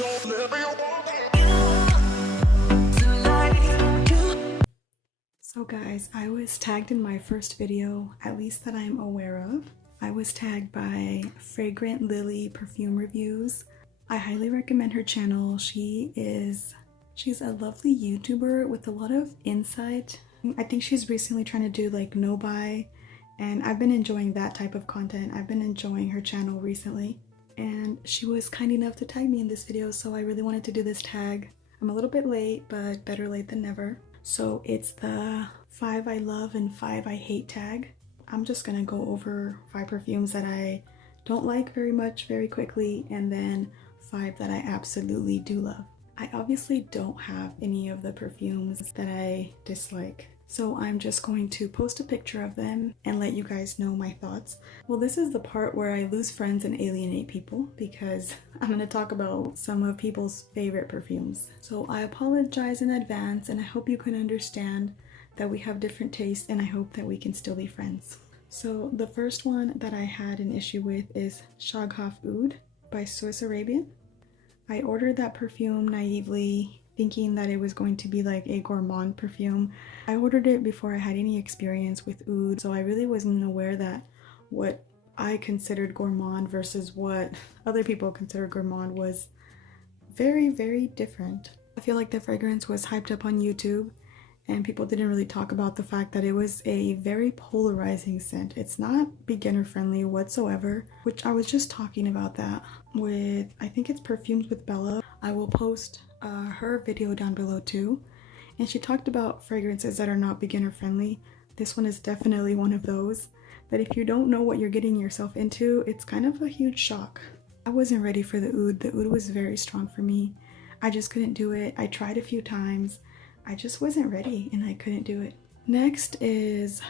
So guys, I was tagged in my first video, at least that I'm aware of. I was tagged by Fragrant Lily Perfume Reviews. I highly recommend her channel. She's a lovely YouTuber with a lot of insight. I think she's recently trying to do like no buy, and I've been enjoying that type of content. I've been enjoying her channel recently, and she was kind enough to tag me in this video, so I really wanted to do this tag. I'm a little bit late, but better late than never. So it's the 5 I love and 5 I hate tag. I'm just gonna go over 5 perfumes that I don't like very much very quickly, and then 5 that I absolutely do love. I obviously don't have any of the perfumes that I dislike, so I'm just going to post a picture of them and let you guys know my thoughts. Well, this is the part where I lose friends and alienate people, because I'm going to talk about some of people's favorite perfumes. So I apologize in advance, and I hope you can understand that we have different tastes, and I hope that we can still be friends. So the first one that I had an issue with is Shaghaf Oud by Swiss Arabian. I ordered that perfume naively, thinking that it was going to be like a gourmand perfume. I ordered it before I had any experience with oud, so I really wasn't aware that what I considered gourmand versus what other people consider gourmand was very, very different. I feel like the fragrance was hyped up on YouTube, and people didn't really talk about the fact that it was a very polarizing scent. It's not beginner friendly whatsoever, which I was just talking about that with, I think it's Perfumes with Bella. I will post her video down below too, and she talked about fragrances that are not beginner friendly. This one is definitely one of those, that if you don't know what you're getting yourself into, it's kind of a huge shock. I wasn't ready for the oud. The oud was very strong for me. I just couldn't do it. I tried a few times. I just wasn't ready and I couldn't do it. Next is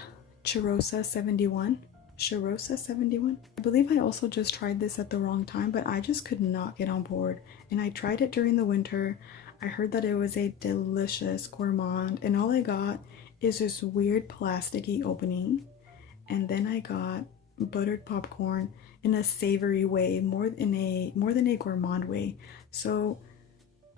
Cheirosa 71. Cheirosa 71. I believe I also just tried this at the wrong time, but I just could not get on board. And I tried it during the winter. I heard that it was a delicious gourmand, and all I got is this weird plasticky opening. And then I got buttered popcorn in a savory way, more than a gourmand way. So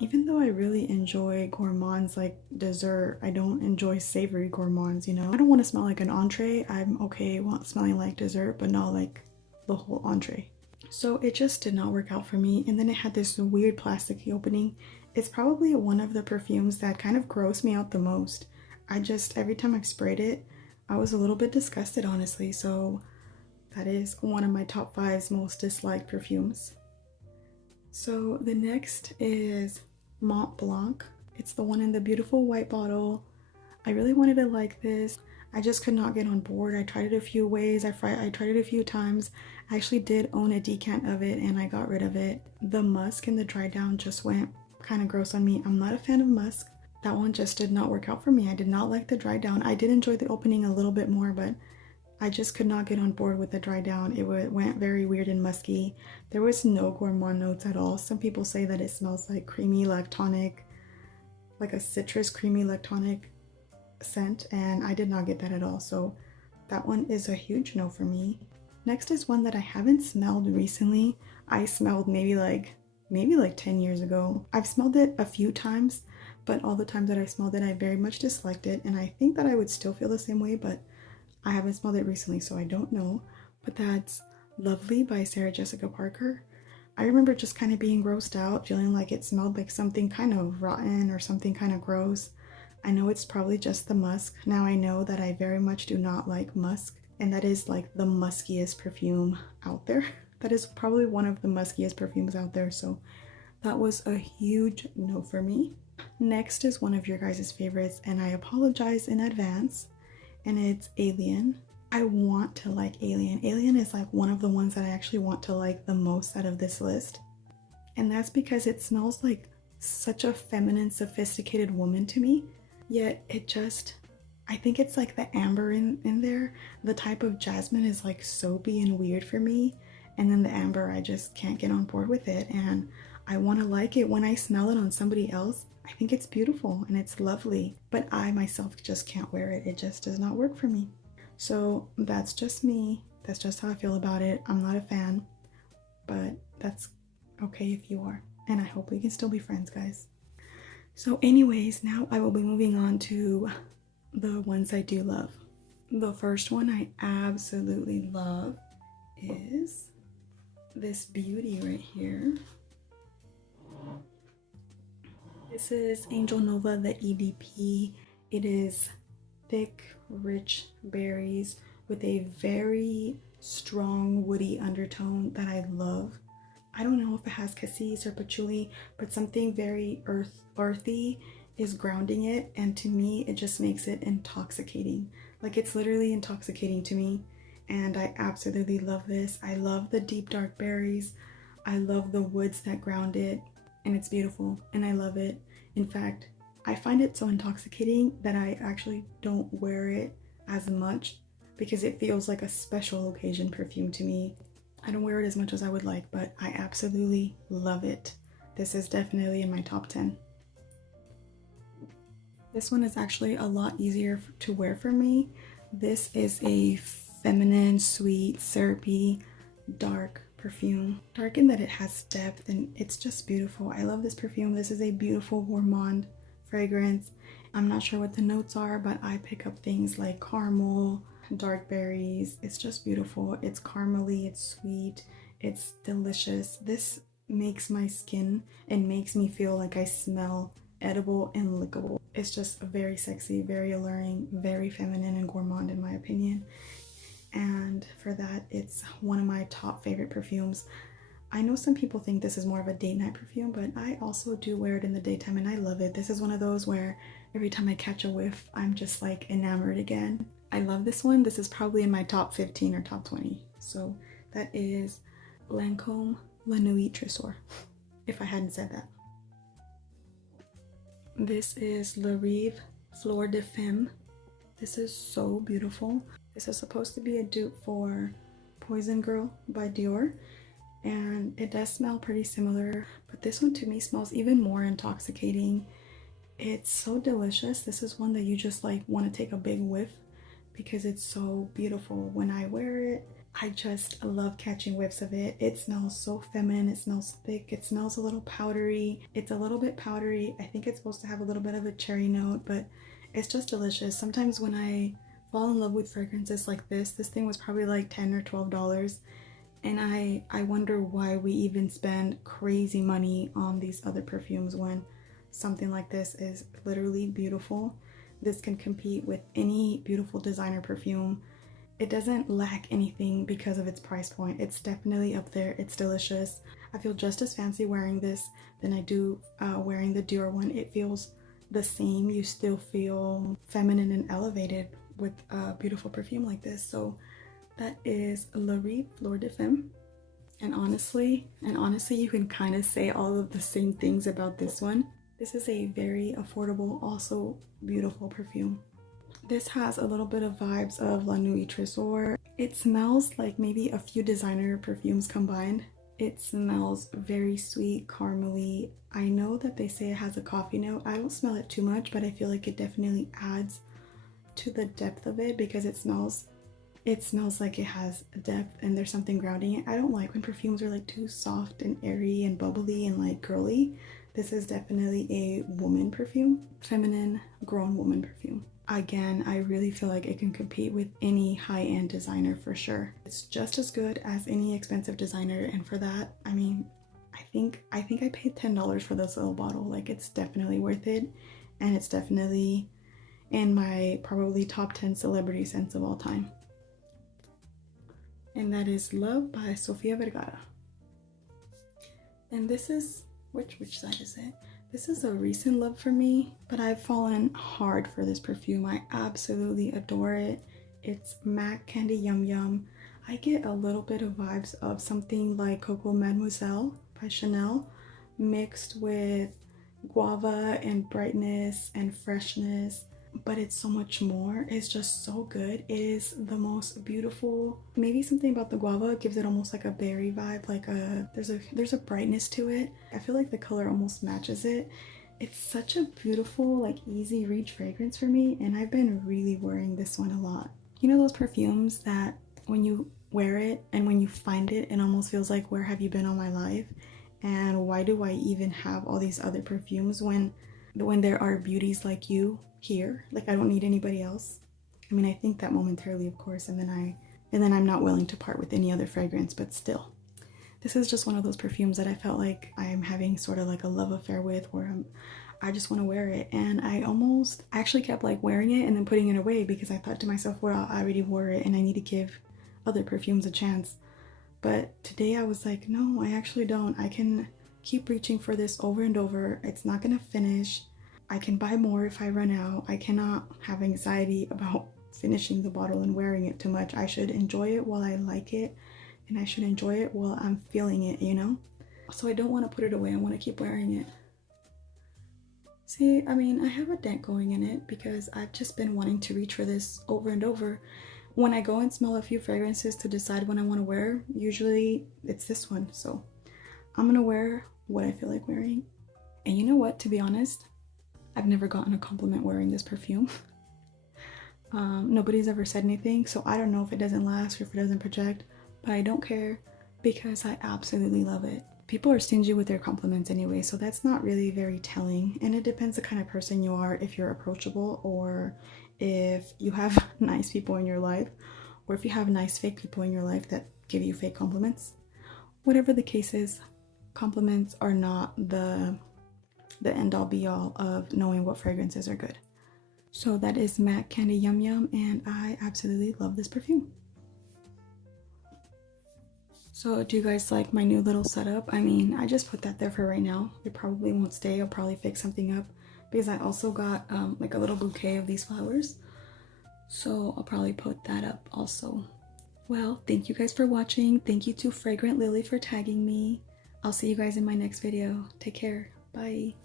even though I really enjoy gourmands like dessert, I don't enjoy savory gourmands, you know? I don't want to smell like an entree. I'm okay smelling like dessert, but not like the whole entree. So it just did not work out for me. And then it had this weird plasticky opening. It's probably one of the perfumes that kind of grossed me out the most. Every time I sprayed it, I was a little bit disgusted, honestly. So that is one of my top 5 most disliked perfumes. So the next is Mont Blanc. It's the one in the beautiful white bottle. I really wanted to like this. I just could not get on board. I tried it a few ways. I tried it a few times. I actually did own a decant of it and I got rid of it. The musk and the dry down just went kind of gross on me. I'm not a fan of musk. That one just did not work out for me. I did not like the dry down. I did enjoy the opening a little bit more, but I just could not get on board with the dry down. It went very weird and musky. There was no gourmand notes at all. Some people say that it smells like creamy lactonic, like a citrus creamy lactonic scent, and I did not get that at all. So that one is a huge no for me. Next is one that I haven't smelled recently. I smelled maybe like 10 years ago. I've smelled it a few times, but all the times that I smelled it, I very much disliked it, and I think that I would still feel the same way, but I haven't smelled it recently, so I don't know. But that's Lovely by Sarah Jessica Parker. I remember just kind of being grossed out, feeling like it smelled like something kind of rotten or something kind of gross. I know it's probably just the musk. Now I know that I very much do not like musk, and that is like the muskiest perfume out there. That is probably one of the muskiest perfumes out there, so that was a huge no for me. Next is one of your guys' favorites, and I apologize in advance, and it's Alien. I want to like Alien. Alien is like one of the ones that I actually want to like the most out of this list. And that's because it smells like such a feminine, sophisticated woman to me. Yet I think it's like the amber in there. The type of jasmine is like soapy and weird for me. And then the amber, I just can't get on board with it. And I want to like it when I smell it on somebody else. I think it's beautiful and it's lovely, but I myself just can't wear it. It just does not work for me. So that's just me. That's just how I feel about it. I'm not a fan, but that's okay if you are. and I hope we can still be friends, guys. So anyways, now I will be moving on to the ones I do love. The first one I absolutely love is this beauty right here. This is Angel Nova, the EDP. It is thick, rich berries with a very strong woody undertone that I love. I don't know if it has cassis or patchouli, but something very earthy is grounding it, and to me it just makes it intoxicating. Like, it's literally intoxicating to me, and I absolutely love this. I love the deep dark berries. I love the woods that ground it, and it's beautiful and I love it. In fact, I find it so intoxicating that I actually don't wear it as much because it feels like a special occasion perfume to me. I don't wear it as much as I would like, but I absolutely love it. This is definitely in my top 10. This one is actually a lot easier to wear for me. This is a feminine, sweet, syrupy, dark perfume. Dark in that it has depth and it's just beautiful. I love this perfume. This is a beautiful gourmand fragrance. I'm not sure what the notes are, but I pick up things like caramel, dark berries. It's just beautiful. It's caramely, it's sweet, it's delicious. This makes my skin and makes me feel like I smell edible and lickable. It's just very sexy, very alluring, very feminine and gourmand in my opinion. And for that, it's one of my top favorite perfumes. I know some people think this is more of a date night perfume, but I also do wear it in the daytime and I love it. This is one of those where every time I catch a whiff, I'm just like enamored again. I love this one. This is probably in my top 15 or top 20. So that is Lancôme La Nuit Tresor, if I hadn't said that. This is La Rive Fleur de Femme. This is so beautiful. This is supposed to be a dupe for Poison Girl by Dior, and it does smell pretty similar, but this one to me smells even more intoxicating. It's so delicious. This is one that you just like want to take a big whiff because it's so beautiful. When I wear it, I just love catching whiffs of it. It smells so feminine, it smells thick, it smells a little powdery. It's a little bit powdery. I think it's supposed to have a little bit of a cherry note, but it's just delicious. Sometimes when I fall in love with fragrances like this thing was probably like $10 or $12, and I wonder why we even spend crazy money on these other perfumes when something like this is literally beautiful. This can compete with any beautiful designer perfume. It doesn't lack anything because of its price point. It's definitely up there. It's delicious. I feel just as fancy wearing this than I do wearing the Dior one. It feels the same. You still feel feminine and elevated with a beautiful perfume like this. So that is La Rive Fleur de Femme. And honestly, you can kind of say all of the same things about this one. This is a very affordable, also beautiful perfume. This has a little bit of vibes of La Nuit Tresor. It smells like maybe a few designer perfumes combined. It smells very sweet, caramely. I know that they say it has a coffee note. I don't smell it too much, but I feel like it definitely adds to the depth of it because it smells like it has depth and there's something grounding it. I don't like when perfumes are like too soft and airy and bubbly and like girly. This is definitely a woman perfume, feminine, grown woman perfume. Again, I really feel like it can compete with any high-end designer for sure. It's just as good as any expensive designer, and for that, I mean, I think I paid $10 for this little bottle. Like, it's definitely worth it, and it's definitely in my probably top 10 celebrity scents of all time. And that is Love by Sofia Vergara. And this is, which side is it? This is a recent love for me, but I've fallen hard for this perfume. I absolutely adore it. It's MAC Candy Yum Yum. I get a little bit of vibes of something like Coco Mademoiselle by Chanel mixed with guava and brightness and freshness, but it's so much more. It's just so good. It is the most beautiful. Maybe something about the guava gives it almost like a berry vibe, like there's a brightness to it. I feel like the color almost matches it. It's such a beautiful, like, easy reach fragrance for me, and I've been really wearing this one a lot. You know those perfumes that when you wear it and when you find it, it almost feels like, where have you been all my life? And why do I even have all these other perfumes when there are beauties like you here? Like, I don't need anybody else. I mean, I think that momentarily, of course, and then I'm not willing to part with any other fragrance, but still. This is just one of those perfumes that I felt like I'm having sort of like a love affair with, where I just want to wear it. And I actually kept like wearing it and then putting it away because I thought to myself, well, I already wore it and I need to give other perfumes a chance. But today I was like, no, I actually don't. I can keep reaching for this over and over. It's not gonna finish. I can buy more if I run out. I cannot have anxiety about finishing the bottle and wearing it too much. I should enjoy it while I like it, and I should enjoy it while I'm feeling it, you know? So I don't want to put it away. I want to keep wearing it. See, I mean, I have a dent going in it because I've just been wanting to reach for this over and over. When I go and smell a few fragrances to decide what I want to wear, usually it's this one. So I'm gonna wear what I feel like wearing. And you know what, to be honest, I've never gotten a compliment wearing this perfume. Nobody's ever said anything, so I don't know if it doesn't last or if it doesn't project, but I don't care because I absolutely love it. People are stingy with their compliments anyway, so that's not really very telling. And it depends the kind of person you are, if you're approachable or if you have nice people in your life, or if you have nice fake people in your life that give you fake compliments. Whatever the case is, compliments are not the end all be all of knowing what fragrances are good. So that is MAC Candy Yum Yum, and I absolutely love this perfume. So do you guys like my new little setup? I mean, I just put that there for right now. It probably won't stay. I'll probably fix something up because I also got like a little bouquet of these flowers. So I'll probably put that up also. Well, thank you guys for watching. Thank you to Fragrant Lily for tagging me. I'll see you guys in my next video. Take care. Bye.